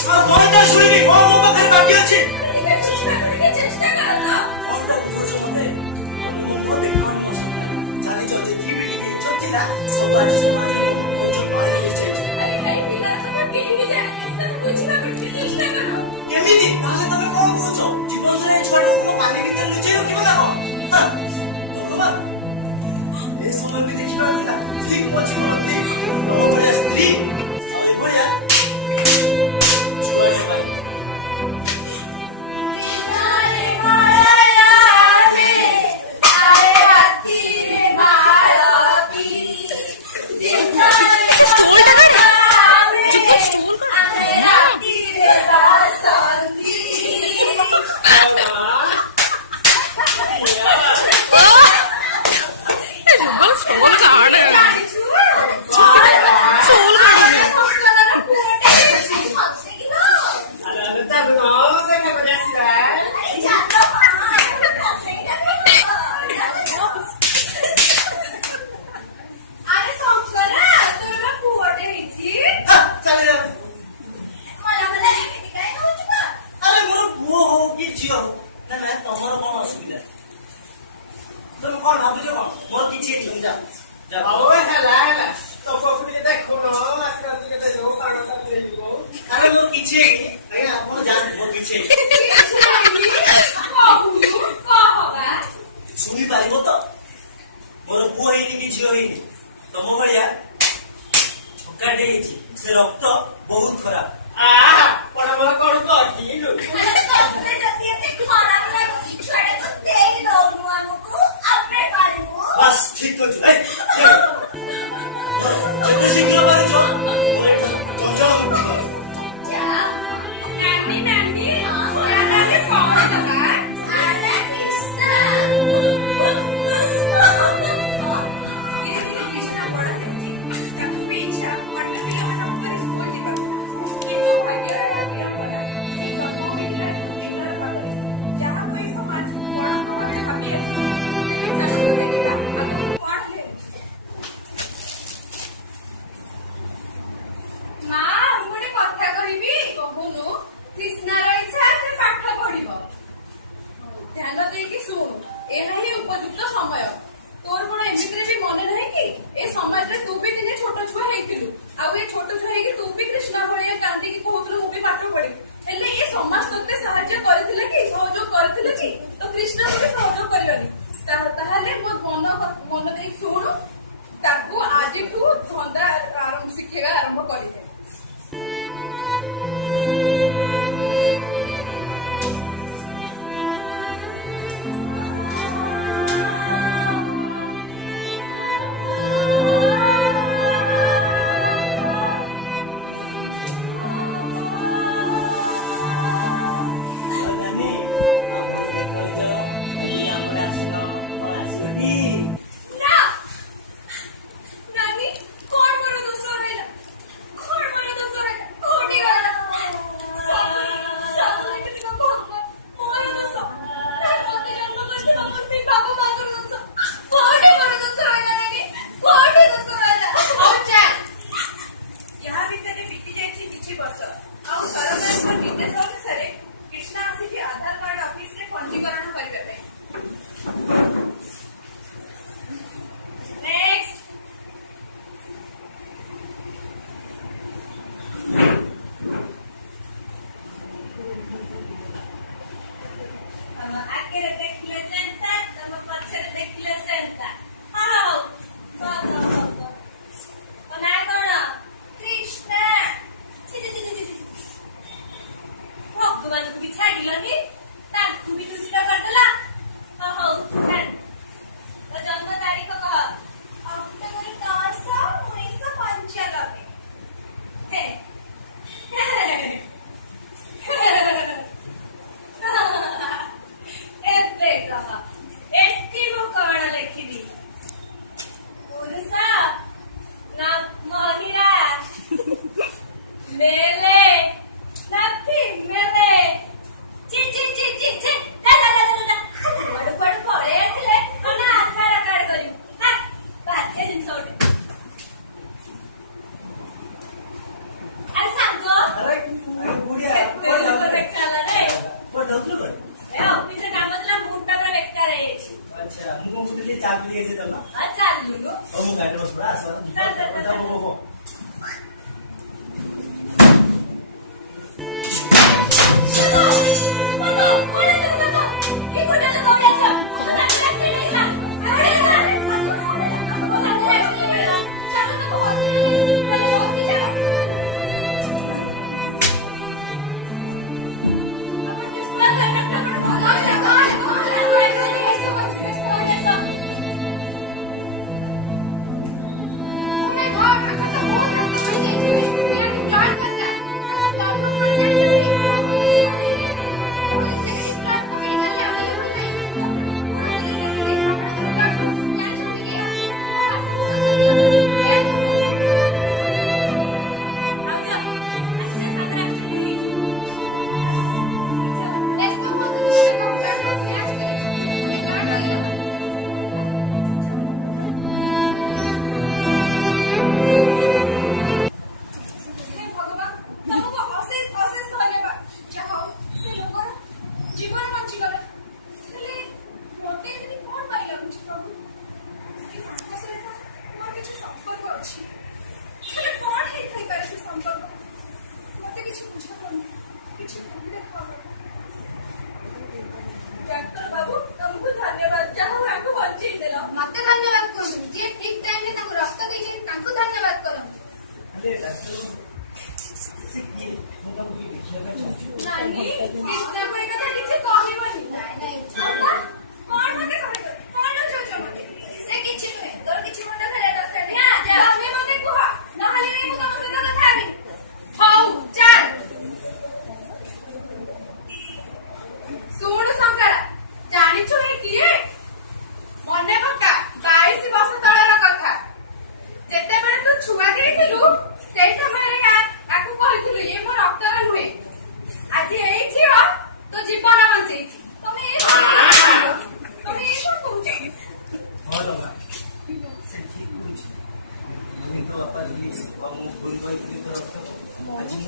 କଣଟା ଶୁଣିବି କଣ ମୋ ପାଖରେ ବାକି ଅଛି କେମିତି ତାହେଲେ ତମେ କଣ କହୁଛ ଜୀବନରେ ଏ ଛୁଆଟାକୁ ପାଣି ଭିତରେ ଲୁଚେଇ ରଖିବ ନା କଣ ଭଗବାନ ଏ ସମୟ ବି ଦେଖିବାର ଥିଲା ଠିକ ଅଛି ମୋ ଭଳିଆ ସ୍ତ୍ରୀ ଭଳିଆ से रक्त बहुत खराब बस ठीक तो शीघ्र उपयुक्त समय तोर कौन एमती भी मन ना कि ए समय तू भी दिने छोट छुआ होइथिलु आ ए छोट छुआ होइकि तू भी कृष्ण भलिया कांदी कि कहउतलु मु भी पाठ पढी हेले ए समाज तोते सहाय्य करथिले कि सहयोग करथिले कि तो कृष्ण भी सहयोग करबनी ताहाले मो मन दे सुन ताकू आज तू धंदा आरंभ शिखेगा आरंभ करि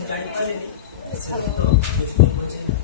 ଜାଣିପାରିନି ସେ ତ ବୁଝିବାକୁ